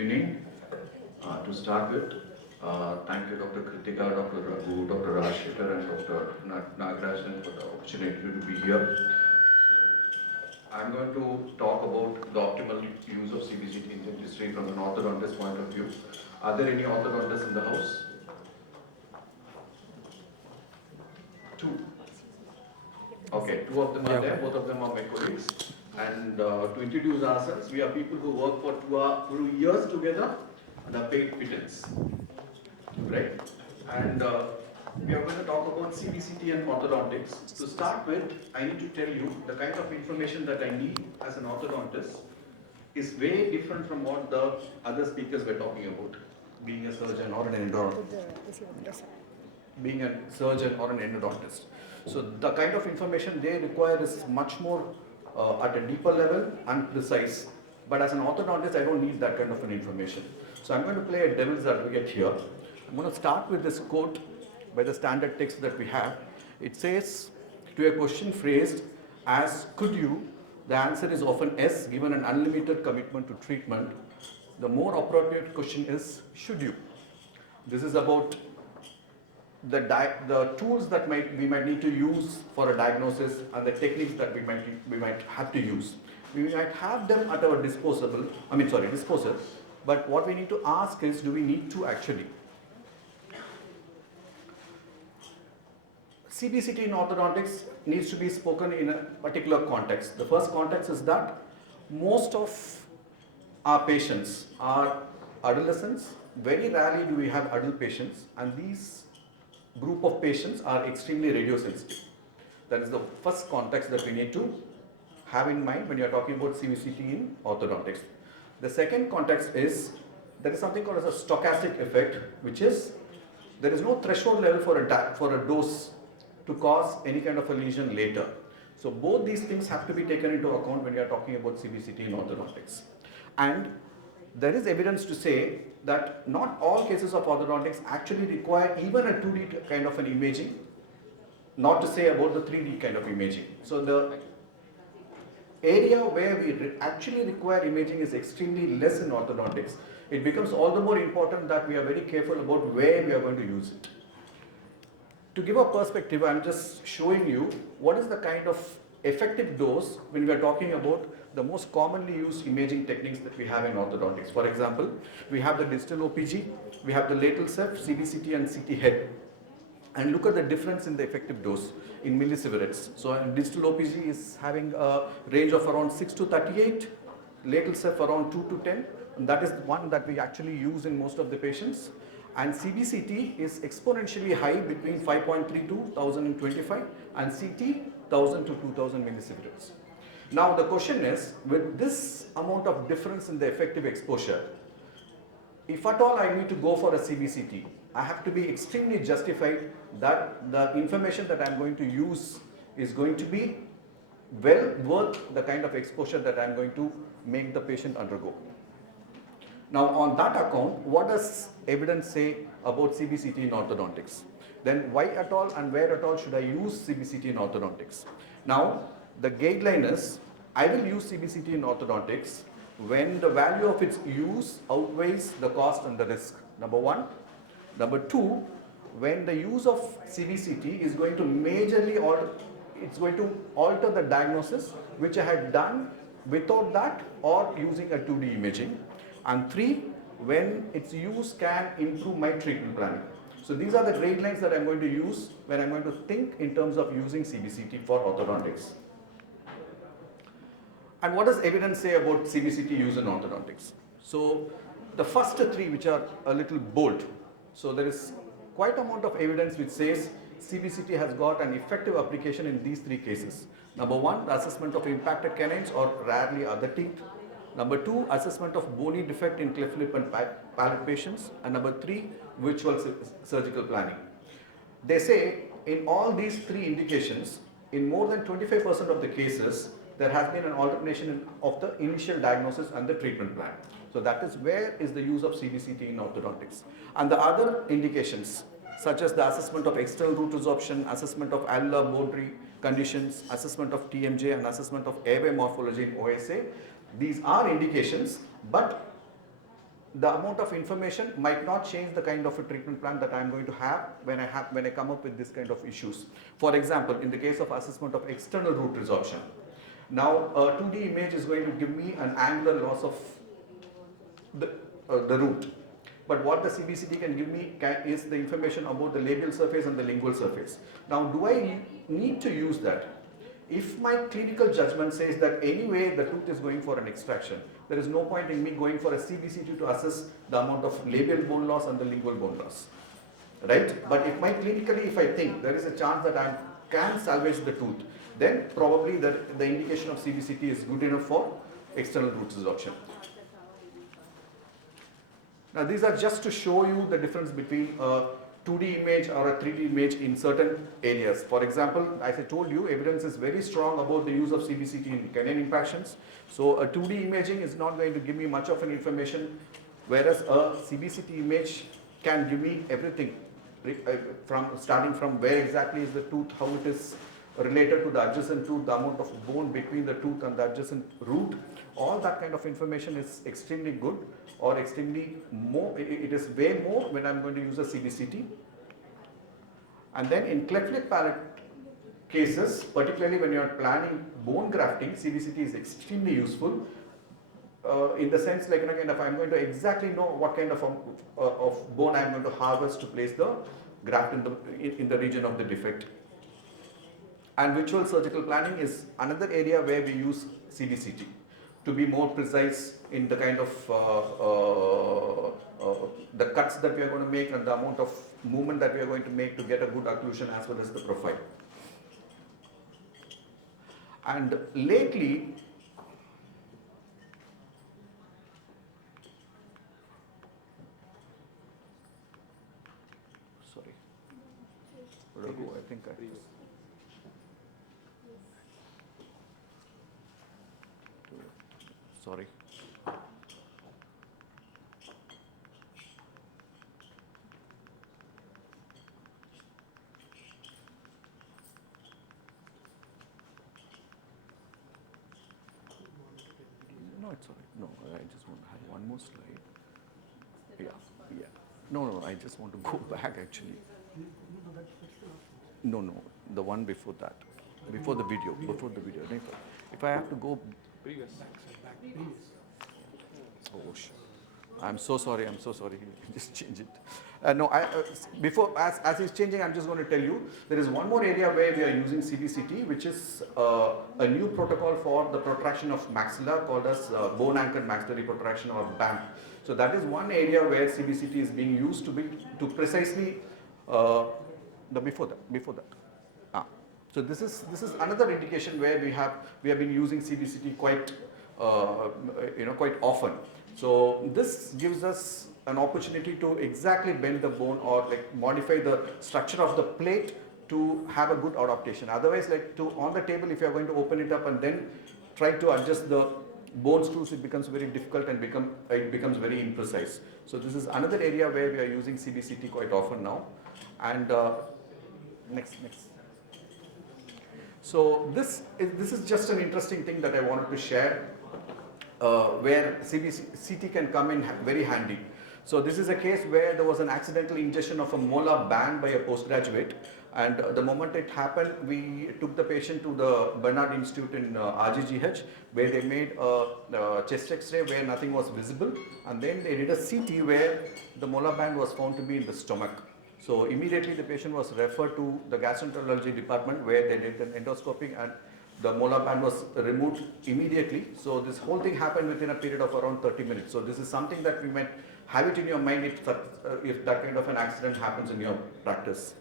evening. To start with, thank you Dr. Kritika, Dr. Raghu, Dr. Rajshekar and Dr. Nagarajan for the opportunity to be here. So, I'm going to talk about the optimal use of CBCT in dentistry from an orthodontist point of view. Are there any orthodontists in the house? Two. Okay, two of them are there, both of them are my colleagues. And to introduce ourselves, we are people who work for 2 years together and are paid pittance, right? And we are going to talk about CBCT and orthodontics. To start with, I need to tell you the kind of information that I need as an orthodontist is way different from what the other speakers were talking about, being a surgeon or an endodontist. Being a surgeon or an endodontist. So the kind of information they require is much more at a deeper level and precise. But as an orthodontist, I don't need that kind of an information. So I'm going to play a devil's advocate here. I'm going to start with this quote by the standard text that we have. It says, to a question phrased as could you, the answer is often yes, given an unlimited commitment to treatment. The more appropriate question is, should you? This is about the tools that we might need to use for a diagnosis and the techniques that we might have to use. We might have them at our disposal, but what we need to ask is, do we need to actually? CBCT in orthodontics needs to be spoken in a particular context. The first context is that most of our patients are adolescents. Very rarely do we have adult patients, and these group of patients are extremely radiosensitive. That is the first context that we need to have in mind when you are talking about CBCT in orthodontics. The second context is there is something called as a stochastic effect, which is there is no threshold level for a dose to cause any kind of a lesion later. So both these things have to be taken into account when you are talking about CBCT in orthodontics. And there is evidence to say that not all cases of orthodontics actually require even a 2D kind of an imaging, not to say about the 3D kind of imaging. So the area where we actually require imaging is extremely less in orthodontics. It becomes all the more important that we are very careful about where we are going to use it. To give a perspective, I'm just showing you what is the kind of effective dose when we are talking about the most commonly used imaging techniques that we have in orthodontics. For example, we have the digital OPG, we have the lateral ceph, CBCT and CT head. And look at the difference in the effective dose in millisieverts. So digital OPG is having a range of around 6 to 38, lateral ceph around 2 to 10. And that is one that we actually use in most of the patients. And CBCT is exponentially high between 5.3 to 1025 and CT 1000 to 2000 millisieverts. Now the question is, with this amount of difference in the effective exposure, if at all I need to go for a CBCT, I have to be extremely justified that the information that I'm going to use is going to be well worth the kind of exposure that I'm going to make the patient undergo. Now on that account, what does evidence say about CBCT in orthodontics? Then why at all and where at all should I use CBCT in orthodontics? Now, the guideline is, I will use CBCT in orthodontics when the value of its use outweighs the cost and the risk, number one. Number two, when the use of CBCT is going to majorly alter the diagnosis which I had done without that or using a 2D imaging. And three, when its use can improve my treatment planning. So these are the guidelines that I'm going to use when I'm going to think in terms of using CBCT for orthodontics. And what does evidence say about CBCT use in orthodontics? So the first three, which are a little bold. So there is quite an amount of evidence which says CBCT has got an effective application in these three cases. Number one, the assessment of impacted canines or rarely other teeth. Number two, assessment of bony defect in cleft lip and palate patients. And number three, virtual surgical planning. They say in all these three indications, in more than 25% of the cases, there has been an alternation of the initial diagnosis and the treatment plan. So that is where is the use of CBCT in orthodontics. And the other indications, such as the assessment of external root resorption, assessment of alveolar boundary conditions, assessment of TMJ, and assessment of airway morphology in OSA, these are indications, but the amount of information might not change the kind of a treatment plan that I'm going to have when I come up with this kind of issues. For example, in the case of assessment of external root resorption, now a 2D image is going to give me an angular loss of the root. But what the CBCT can give me is the information about the labial surface and the lingual surface. Now, do I need to use that? If my clinical judgment says that anyway the tooth is going for an extraction, there is no point in me going for a CBCT to assess the amount of labial bone loss and the lingual bone loss, right? But if clinically, if I think there is a chance that I can salvage the tooth, then probably the indication of CBCT is good enough for external root resorption. Now these are just to show you the difference between a 2D image or a 3D image in certain areas. For example, as I told you, evidence is very strong about the use of CBCT in canine impactions. So a 2D imaging is not going to give me much of an information, whereas a CBCT image can give me everything, starting from where exactly is the tooth, how it is related to the adjacent tooth, the amount of bone between the tooth and the adjacent root. All that kind of information is extremely good, or extremely more, it is way more when I'm going to use a CBCT. And then in cleft lip palate cases, particularly when you're planning bone grafting, CBCT is extremely useful. In the sense, like, kind of, I'm going to exactly know what kind of bone I'm going to harvest to place the graft in the region of the defect. And visual surgical planning is another area where we use CBCT to be more precise in the kind of the cuts that we are going to make and the amount of movement that we are going to make to get a good occlusion as well as the profile. And lately, sorry, Raghu, I think I just, sorry. No, it's all right. No, I just want to have one more slide. Yeah. No, I just want to go back actually. No, the one before that. Before the video. If I have to go previous. Oh, shit. I'm so sorry. Just change it. No, before, as he's changing, I'm just going to tell you, there is one more area where we are using CBCT, which is a new protocol for the protraction of maxilla called as bone anchored maxillary protraction, or BAM. So that is one area where CBCT is being used to precisely before that. So this is another indication where we have been using CBCT quite often. So this gives us an opportunity to exactly bend the bone or like modify the structure of the plate to have a good adaptation. Otherwise, on the table, if you are going to open it up and then try to adjust the bone screws, it becomes very difficult and it becomes very imprecise. So this is another area where we are using CBCT quite often now. And next. So this is just an interesting thing that I wanted to share, where CBCT can come in very handy. So this is a case where there was an accidental ingestion of a molar band by a postgraduate, and the moment it happened, we took the patient to the Bernard Institute in RGGH, where they made a chest X-ray where nothing was visible, and then they did a CT where the molar band was found to be in the stomach. So immediately the patient was referred to the gastroenterology department, where they did an endoscopy and the molar band was removed immediately. So this whole thing happened within a period of around 30 minutes. So this is something that we might have it in your mind if that kind of an accident happens in your practice.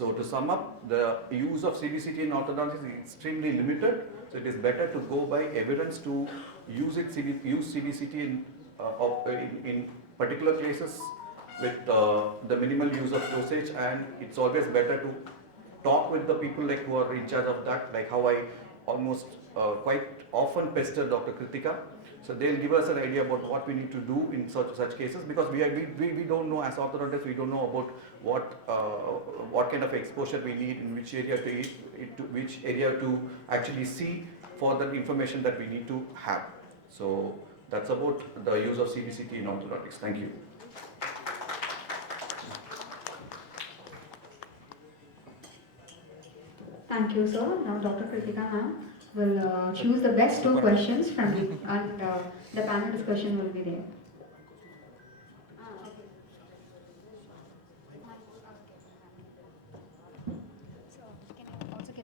So to sum up, the use of CBCT in orthodontics is extremely limited. So it is better to go by evidence to use CBCT in particular cases with the minimal use of dosage, and it's always better to talk with the people like who are in charge of that, like how I almost quite often pester Dr. Kritika. So they'll give us an idea about what we need to do in such cases, because we don't know, as orthodontists, we don't know about what kind of exposure we need, in which area to which area to actually see for the information that we need to have. So that's about the use of CBCT in orthodontics. Thank you. Thank you, sir. Now, Dr. Kritika ma'am will choose the best two questions from and the panel discussion will be there.